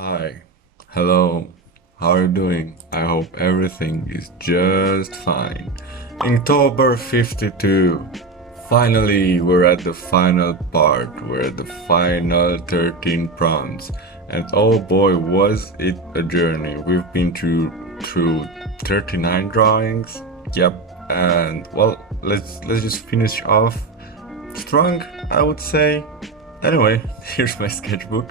Hi, hello, how are you doing? I hope everything is just fine. Inktober52. Finally, we're at the final part. We're at the final 13 prompts. And oh boy, was it a journey. We've been through 39 drawings. Yep, and well, let's just finish off strong, I would say. Anyway, here's my sketchbook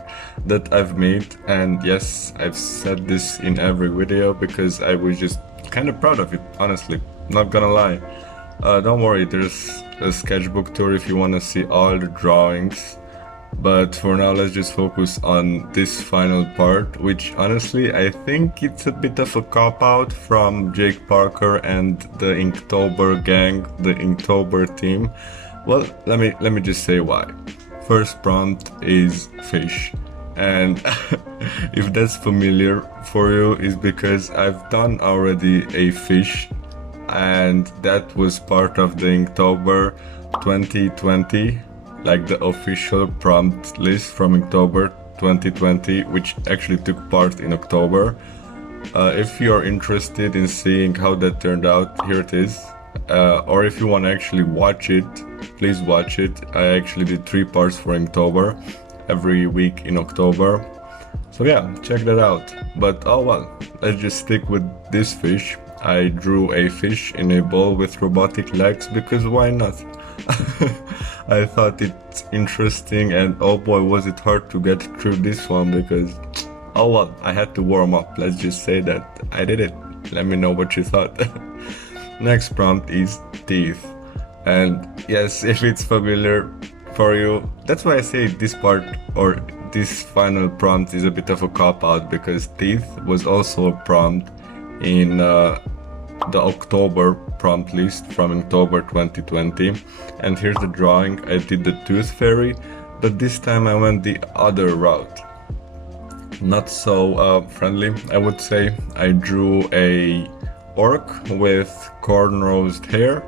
that I've made, and yes, I've said this in every video because I was just kind of proud of it, honestly, not gonna lie. Don't worry, there's a sketchbook tour if you want to see all the drawings, but for now let's just focus on this final part, which honestly I think it's a bit of a cop-out from Jake Parker and the Inktober gang, the Inktober team. Well, let me just say why. First prompt is fish, and if that's familiar for you, is because I've done already a fish, and that was part of the Inktober 2020, like the official prompt list from Inktober 2020, which actually took part in October. If you're interested in seeing how that turned out, here it is. Or if you want to actually watch it, please watch it. I actually did 3 parts for Inktober every week in October. So yeah, check that out. But oh well, let's just stick with this fish. I drew a fish in a bowl with robotic legs because why not? I thought it's interesting, and oh boy was it hard to get through this one because oh well, I had to warm up. Let's just say that I did it. Let me know what you thought. Next prompt is teeth. And yes, if it's familiar for you, that's why I say this part or this final prompt is a bit of a cop-out, because teeth was also a prompt in the October prompt list from October 2020. And here's the drawing. I did the tooth fairy, but this time I went the other route. Not so friendly, I would say. I drew a orc with cornrowed hair,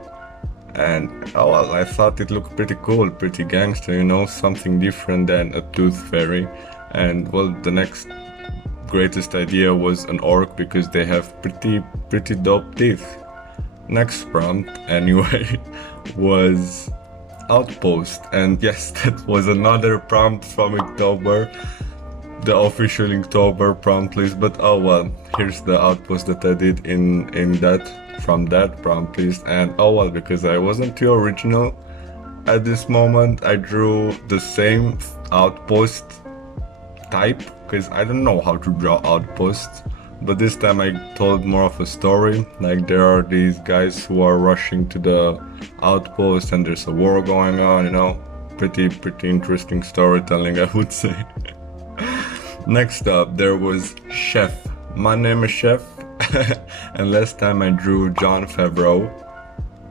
and oh well, I thought it looked pretty cool, pretty gangster, you know, something different than a tooth fairy. And well, the next greatest idea was an orc because they have pretty dope teeth. Next prompt, anyway, was Outpost, and yes, that was another prompt from October, the official Inktober prompt list. But oh well, here's the Outpost that I did from that prompt list. And oh well, because I wasn't too original at this moment, I drew the same Outpost type because I don't know how to draw Outposts, but this time I told more of a story. Like, there are these guys who are rushing to the Outpost and there's a war going on, you know, pretty interesting storytelling, I would say. Next up, there was Chef. My name is Chef, and last time I drew Jon Favreau,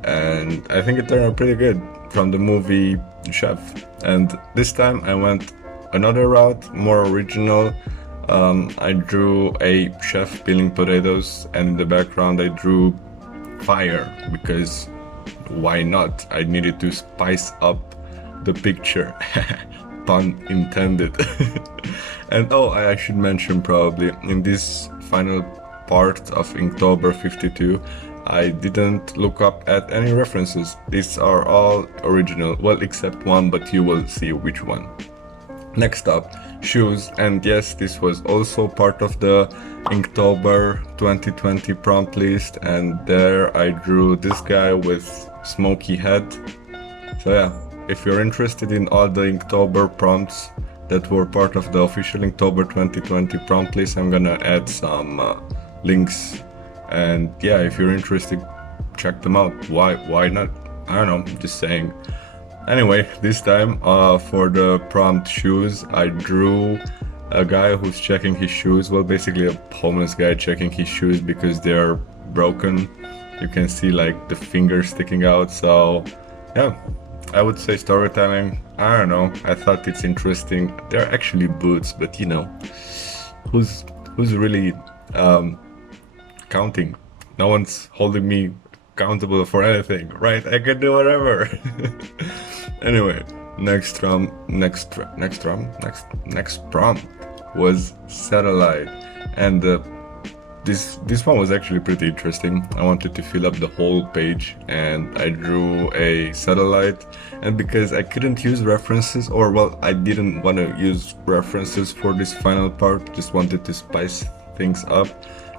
and I think it turned out pretty good from the movie Chef. And this time I went another route, more original. I drew a chef peeling potatoes, and in the background I drew fire because why not? I needed to spice up the picture. Pun intended. And oh, I should mention probably in this final part of Inktober52, I didn't look up at any references. These are all original, well, except one, but you will see which one. Next up, shoes. And yes, this was also part of the Inktober 2020 prompt list, and there I drew this guy with smoky head. So yeah, if you're interested in all the Inktober prompts that were part of the official Inktober 2020 prompt list, I'm gonna add some links, and yeah, if you're interested, check them out. Why not? I don't know, just saying. Anyway, this time for the prompt shoes, I drew a guy who's checking his shoes. Well, basically a homeless guy checking his shoes because they're broken. You can see like the fingers sticking out. So yeah, I would say storytelling. I don't know, I thought it's interesting. They're actually boots, but you know, who's really counting? No one's holding me accountable for anything, right? I can do whatever. Anyway, next prompt. was satellite, and this one was actually pretty interesting. I wanted to fill up the whole page, and I drew a satellite. And because I couldn't use references, or well, I didn't want to use references for this final part, just wanted to spice things up,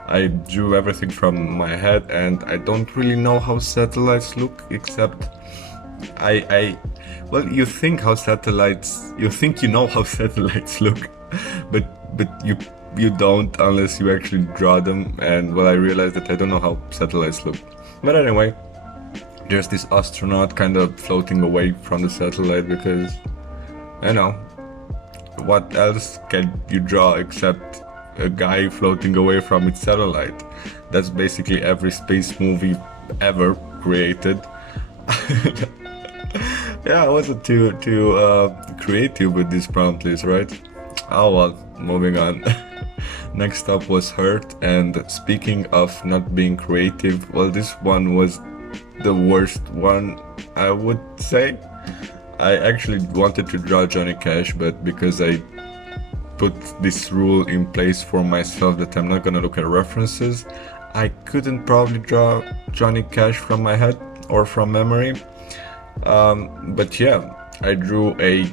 I drew everything from my head, and I don't really know how satellites look, except well, you think you know how satellites look, but you don't unless you actually draw them. And well, I realized that I don't know how satellites look. But anyway, there's this astronaut kind of floating away from the satellite, because, you know, what else can you draw except a guy floating away from its satellite? That's basically every space movie ever created. Yeah, I wasn't too creative with this prompt list, right? Oh well, moving on. Next up was Hurt, and speaking of not being creative, well, this one was the worst one, I would say. I actually wanted to draw Johnny Cash, but because I put this rule in place for myself that I'm not gonna look at references, I couldn't probably draw Johnny Cash from my head or from memory. But yeah, I drew a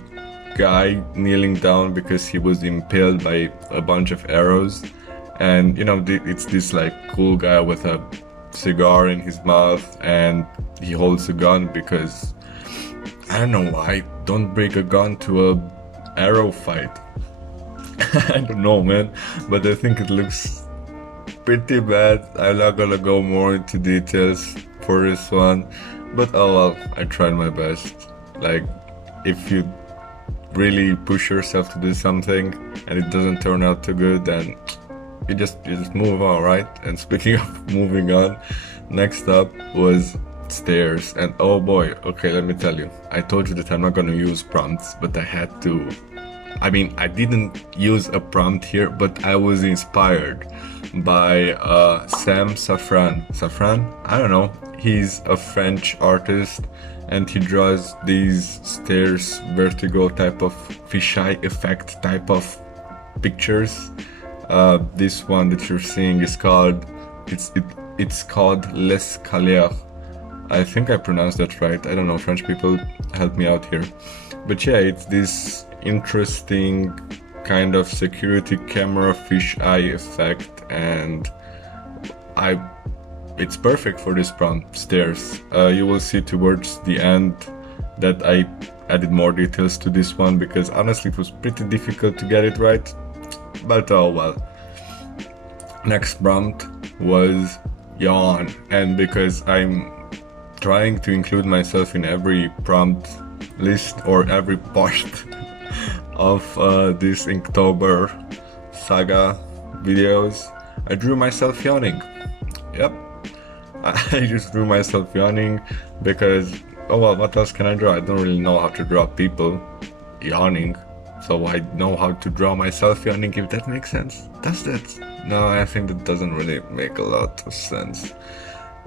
guy kneeling down because he was impaled by a bunch of arrows, and you know, it's this like cool guy with a cigar in his mouth, and he holds a gun because I don't know why. Don't bring a gun to a arrow fight. I don't know, man, but I think it looks pretty bad. I'm not gonna go more into details for this one, but oh well, I tried my best. Like, if you really push yourself to do something and it doesn't turn out too good, then you just move on, right? And speaking of moving on, next up was stairs, and oh boy, okay, let me tell you, I told you that I'm not gonna use prompts, but I had to. I mean, I didn't use a prompt here, but I was inspired by Sam Safran. Safran? I don't know. He's a French artist, and he draws these stairs, vertigo type of fisheye effect type of pictures. This one that you're seeing is called it's called L'Escalier. I think I pronounced that right. I don't know, French people, help me out here. But yeah, it's this interesting kind of security camera fisheye effect, and it's perfect for this prompt, stairs. You will see towards the end that I added more details to this one, because honestly it was pretty difficult to get it right, but oh well. Next prompt was Yawn, and because I'm trying to include myself in every prompt list or every part of this Inktober saga videos, I drew myself yawning. Yep, I just drew myself yawning because, oh well, what else can I draw? I don't really know how to draw people yawning, so I know how to draw myself yawning, if that makes sense. Does that? No, I think that doesn't really make a lot of sense.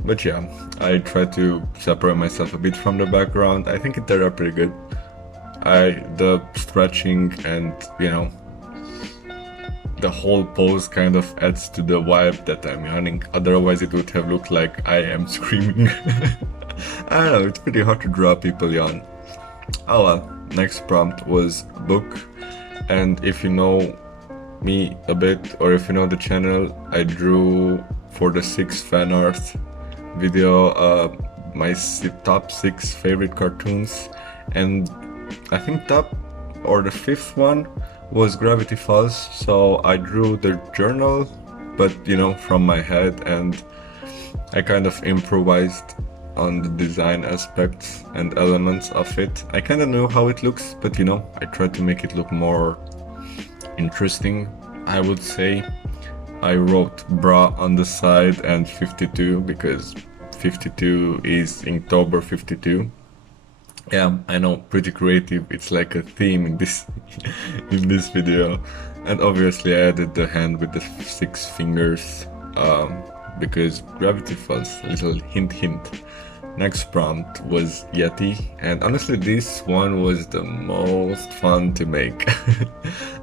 But yeah, I try to separate myself a bit from the background. I think it turned out pretty good. The stretching and, you know, the whole pose kind of adds to the vibe that I'm yawning. Otherwise it would have looked like I am screaming. I don't know, it's pretty hard to draw people yawn. Oh well, next prompt was book. And if you know me a bit, or if you know the channel, I drew for the 6th fan art video my top 6 favorite cartoons, and I think top or the 5th one was Gravity Falls. So I drew the journal, but you know, from my head, and I kind of improvised on the design aspects and elements of it. I kind of knew how it looks, but you know, I tried to make it look more interesting, I would say. I wrote bra on the side and 52 because 52 is Inktober52. Yeah, I know, pretty creative. It's like a theme in this in this video. And obviously I added the hand with the 6 fingers because Gravity Falls, little hint hint. Next prompt was Yeti, and honestly this one was the most fun to make.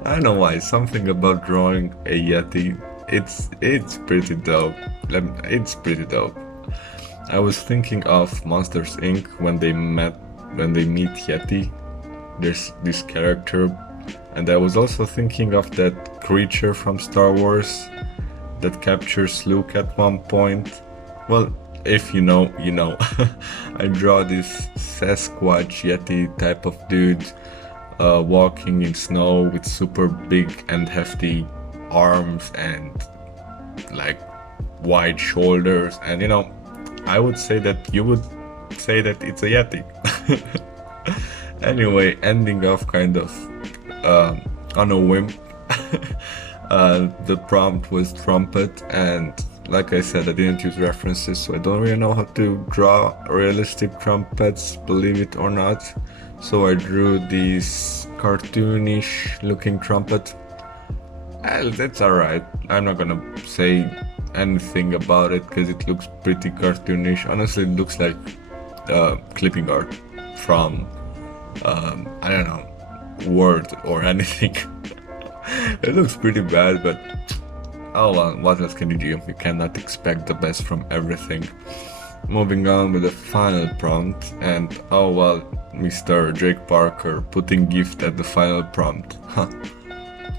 I don't know why, something about drawing a Yeti, it's pretty dope. It's pretty dope. I was thinking of Monsters Inc. when they meet Yeti. There's this character, and I was also thinking of that creature from Star Wars that captures Luke at one point. Well, if you know, you know. I draw this Sasquatch Yeti type of dude walking in snow with super big and hefty arms and like wide shoulders, and you know, I would say that you would say that it's a Yeti. Anyway, ending off kind of on a whim. The prompt was Trumpet, and like I said, I didn't use references, so I don't really know how to draw realistic trumpets, believe it or not. So I drew this cartoonish looking trumpet. Well, that's alright. I'm not gonna say anything about it because it looks pretty cartoonish. Honestly, it looks like clipping art from I don't know, Word or anything. It looks pretty bad, but oh well, what else can you do? You cannot expect the best from everything. Moving on with the final prompt, and oh well, Mr. Jake Parker putting gift at the final prompt. Huh.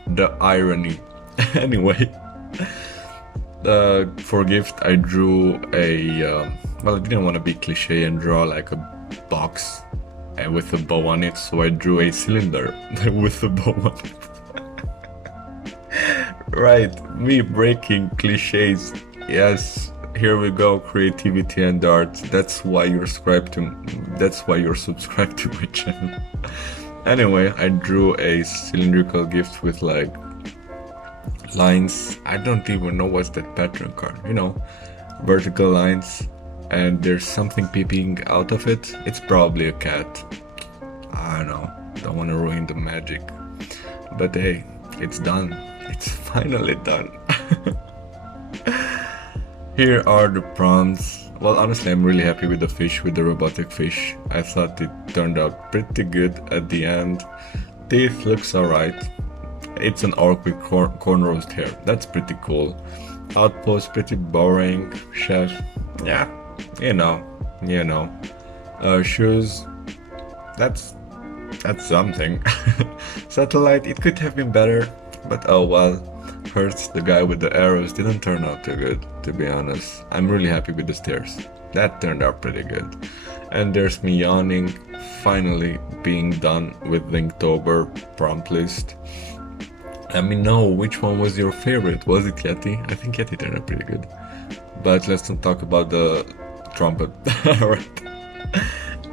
The irony. Anyway, for gift I drew a, well, I didn't want to be cliche and draw like a box with a bow on it, so I drew a cylinder with a bow on it. Right, me breaking cliches. Yes, here we go, creativity and art. That's why you're subscribed to my channel. Anyway, I drew a cylindrical gift with like lines. I don't even know what's that pattern card. You know, vertical lines, and there's something peeping out of it. It's probably a cat. I don't know. Don't want to ruin the magic. But hey, it's done. It's finally done. Here are the prompts. Well, honestly, I'm really happy with the fish, with the robotic fish. I thought it turned out pretty good at the end. Teeth looks alright. It's an orc with cornrowed hair. That's pretty cool. Outpost, pretty boring. Chef, yeah, you know. Shoes, that's something. Satellite, it could have been better, but oh well. Hurts, the guy with the arrows, didn't turn out too good, to be honest. I'm really happy with the stairs. That turned out pretty good. And there's me yawning, finally being done with the Inktober prompt list. Let me know which one was your favorite. Was it Yeti? I think Yeti turned out pretty good. But let's not talk about the trumpet. Alright.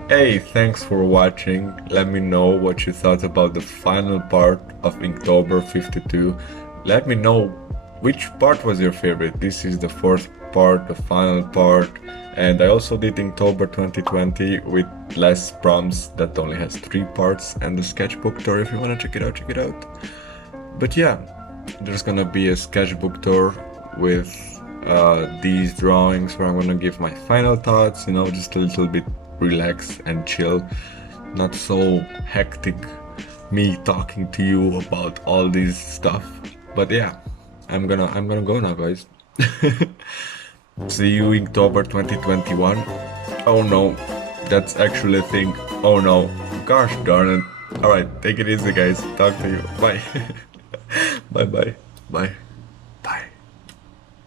Hey, thanks for watching. Let me know what you thought about the final part of Inktober52. Let me know which part was your favorite. This is the fourth part, the final part. And I also did Inktober 2020 with less prompts that only has 3 parts, and the sketchbook tour. If you wanna check it out, check it out. But yeah, there's gonna be a sketchbook tour with these drawings where I'm gonna give my final thoughts, you know, just a little bit relax and chill, not so hectic me talking to you about all this stuff. But yeah, I'm gonna go now, guys. See you Inktober 2021. Oh no, that's actually a thing. Oh no, gosh darn it. Alright, take it easy guys, talk to you, bye. Bye.